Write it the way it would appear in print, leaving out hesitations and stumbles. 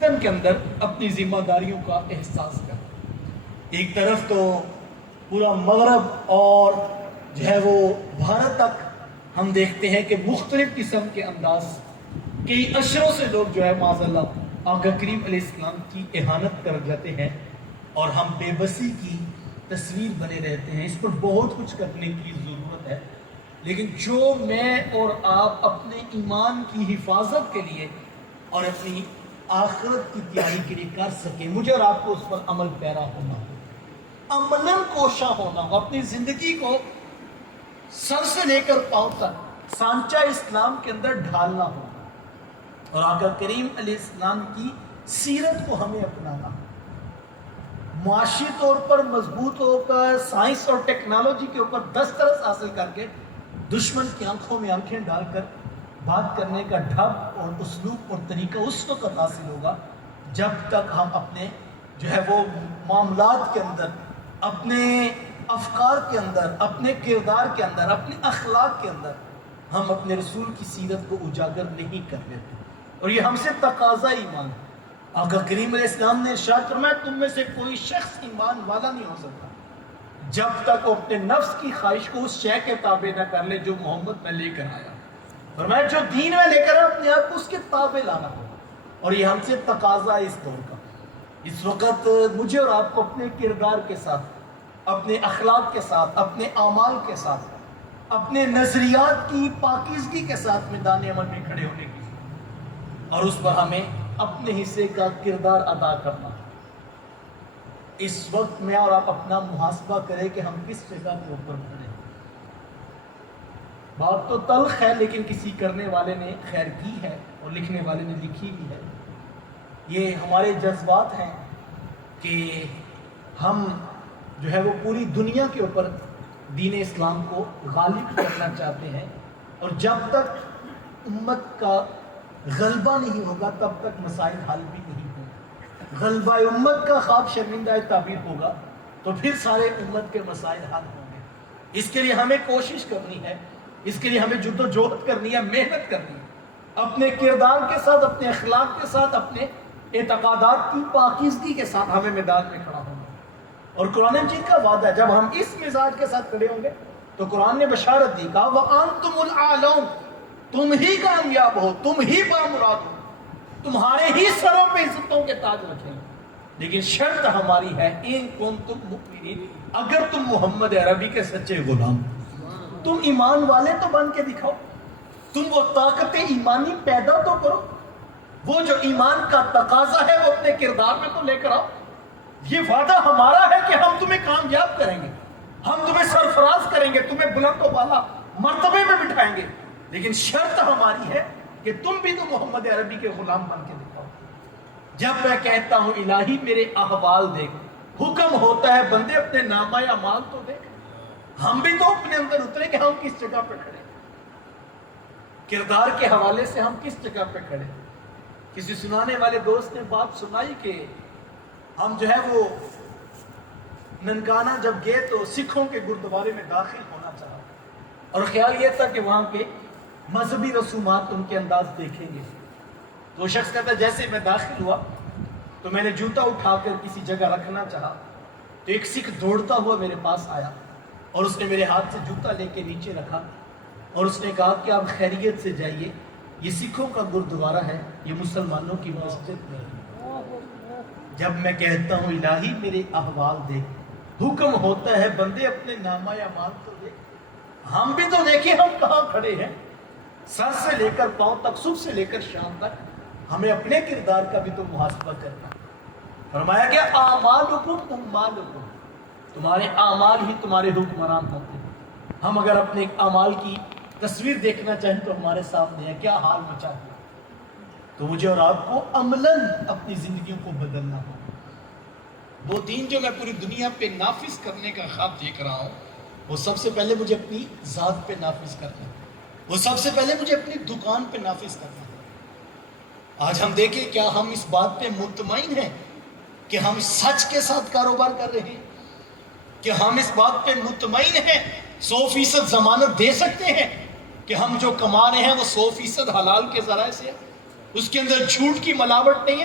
کے اندر اپنی ذمہ داریوں کا احساس کر۔ ایک طرف تو پورا مغرب اور جو ہے وہ بھارت تک ہم دیکھتے ہیں کہ مختلف قسم کے انداز کئی اشروں سے لوگ جو ہے معاذ اللہ آقا کریم علیہ السلام کی اہانت کر جاتے ہیں اور ہم بے بسی کی تصویر بنے رہتے ہیں۔ اس پر بہت کچھ کرنے کی ضرورت ہے، لیکن جو میں اور آپ اپنے ایمان کی حفاظت کے لیے اور اپنی آخرت کی تیاری کے لیے کر سکیں، مجھے اور آپ کو اس پر عمل پیرا ہونا ہو، عملاً کوشاں ہونا ہو، اپنی زندگی کو سر سے لے کر پاؤں تک سانچہ اسلام کے اندر ڈھالنا ہو اور آقا کریم علیہ السلام کی سیرت کو ہمیں اپنانا ہو، معاشی طور پر مضبوط ہو کر سائنس اور ٹیکنالوجی کے اوپر دسترس حاصل کر کے دشمن کی آنکھوں میں آنکھیں ڈال کر بات کرنے کا ڈھب اور اسلوب اور طریقہ اس وقت حاصل ہوگا جب تک ہم اپنے جو ہے وہ معاملات کے اندر، اپنے افکار کے اندر، اپنے کردار کے اندر، اپنے اخلاق کے اندر ہم اپنے رسول کی سیرت کو اجاگر نہیں کر لیتے، اور یہ ہم سے تقاضا ایمان ہے۔ آقا کریم علیہ السلام نے ارشاد فرمایا تم میں سے کوئی شخص ایمان والا نہیں ہو سکتا جب تک وہ اپنے نفس کی خواہش کو اس شے کے تابع نہ کر لے جو محمد میں لے کر آیا، فرمایا جو دین میں لے کر اپنے آپ کو اس کے تابع لانا ہو، اور یہ ہم سے تقاضا اس دور کا۔ اس وقت مجھے اور آپ کو اپنے کردار کے ساتھ، اپنے اخلاق کے ساتھ، اپنے اعمال کے ساتھ، اپنے نظریات کی پاکیزگی کے ساتھ میدان عمل میں کھڑے ہونے کی ضرورت ہے، اور اس پر ہمیں اپنے حصے کا کردار ادا کرنا۔ اس وقت میں اور آپ اپنا محاسبہ کریں کہ ہم کس جگہ کے اوپر کھڑے ہیں۔ بات تو تلخ ہے، لیکن کسی کرنے والے نے خیر کی ہے اور لکھنے والے نے لکھی بھی ہے۔ یہ ہمارے جذبات ہیں کہ ہم جو ہے وہ پوری دنیا کے اوپر دین اسلام کو غالب کرنا چاہتے ہیں، اور جب تک امت کا غلبہ نہیں ہوگا تب تک مسائل حل بھی نہیں ہوں۔ غلبہ امت کا خواب شرمندہ تعبیر ہوگا تو پھر سارے امت کے مسائل حل ہوں گے۔ اس کے لیے ہمیں کوشش کرنی ہے، اس کے لیے ہمیں جد و جہد کرنی ہے، محنت کرنی ہے، اپنے کردار کے ساتھ، اپنے اخلاق کے ساتھ، اپنے اعتقادات کی پاکیزگی کے ساتھ ہمیں میدان میں کھڑا ہونا۔ اور قرآن مجید کا وعدہ ہے جب ہم اس مزاج کے ساتھ کھڑے ہوں گے تو قرآن نے بشارت دی، کہا وَأَنْتُمُ الْأَعْلَوْنَ، تم ہی کامیاب ہو، تم ہی بامراد ہو، تمہارے ہی سروں پہ عزتوں کے تاج رکھیں گے، لیکن شرط ہماری ہے ان کنتم مؤمنین، اگر تم محمد عربی کے سچے غلام، تم ایمان والے تو بن کے دکھاؤ، تم وہ طاقت ایمانی پیدا تو کرو، وہ جو ایمان کا تقاضا ہے وہ اپنے کردار میں تو لے کر آؤ۔ یہ وعدہ ہمارا ہے کہ ہم تمہیں کامیاب کریں گے، ہم تمہیں سرفراز کریں گے، تمہیں بلند و بالا مرتبے میں بٹھائیں گے، لیکن شرط ہماری ہے کہ تم بھی تو محمد عربی کے غلام بن کے دکھاؤ۔ جب میں کہتا ہوں الہی میرے احوال دیکھ، حکم ہوتا ہے بندے اپنے نامہ اعمال تو دیکھ، ہم بھی تو اپنے اندر اترے کہ ہم کس جگہ پہ کھڑے، کردار کے حوالے سے ہم کس جگہ پہ کھڑے۔ کسی سنانے والے دوست نے بات سنائی کہ ہم جو ہے وہ ننکانہ جب گئے تو سکھوں کے گردوارے میں داخل ہونا چاہا، اور خیال یہ تھا کہ وہاں کے مذہبی رسومات ان کے انداز دیکھیں گے۔ تو وہ شخص کہتا ہے جیسے میں داخل ہوا تو میں نے جوتا اٹھا کر کسی جگہ رکھنا چاہا تو ایک سکھ دوڑتا ہوا میرے پاس آیا اور اس نے میرے ہاتھ سے جوتا لے کے نیچے رکھا اور اس نے کہا کہ آپ خیریت سے جائیے، یہ سکھوں کا گردوارہ ہے، یہ مسلمانوں کی مسجد نہیں۔ جب میں کہتا ہوں الہی میرے احوال دیکھ، حکم ہوتا ہے بندے اپنے نامہ اعمال تو دیکھ، ہم بھی تو دیکھیں ہم کہاں کھڑے ہیں۔ سر سے لے کر پاؤں تک، صبح سے لے کر شام تک ہمیں اپنے کردار کا بھی تو محاسبہ کرنا۔ فرمایا کہ اعمالکم اموالکم، تمہارے اعمال ہی تمہارے حکمران ہوتے ہیں۔ ہم اگر اپنے اعمال کی تصویر دیکھنا چاہیں تو ہمارے سامنے ہے، کیا حال مچا ہوا۔ تو مجھے اور آپ کو عملاً اپنی زندگیوں کو بدلنا ہوگا۔ وہ دین جو میں پوری دنیا پہ نافذ کرنے کا خواب دیکھ رہا ہوں، وہ سب سے پہلے مجھے اپنی ذات پہ نافذ کرنا ہے، وہ سب سے پہلے مجھے اپنی دکان پہ نافذ کرنا ہے۔ آج ہم دیکھیں کیا ہم اس بات پہ مطمئن ہیں کہ ہم سچ کے ساتھ کاروبار کر رہے ہیں؟ کہ ہم اس بات پہ مطمئن ہیں، 100% ضمانت دے سکتے ہیں کہ ہم جو کما رہے ہیں وہ 100% حلال کے ذرائع سے ہے، اس کے اندر جھوٹ کی ملاوٹ نہیں ہے؟